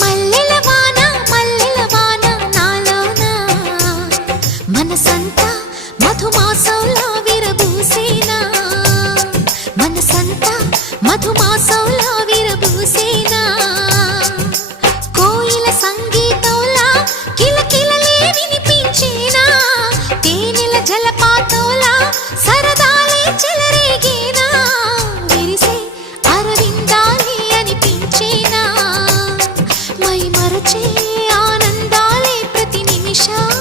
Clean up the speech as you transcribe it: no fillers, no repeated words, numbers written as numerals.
మల్లెల వాన నాలోన మనసంతా మధుమాసంలా విరబూసేనా మనసంతా మధుమాసంలా విరబూసేనా కోయిల సంగీతంలా కిలకిలలే వినిపించేనా తేనెల జలపాతంలా సరదాలే చెలరేగేనా విరిసే అరవిందాలే అనిపించేనా మై మరచే ఆనందాలే ప్రతి నిమిషం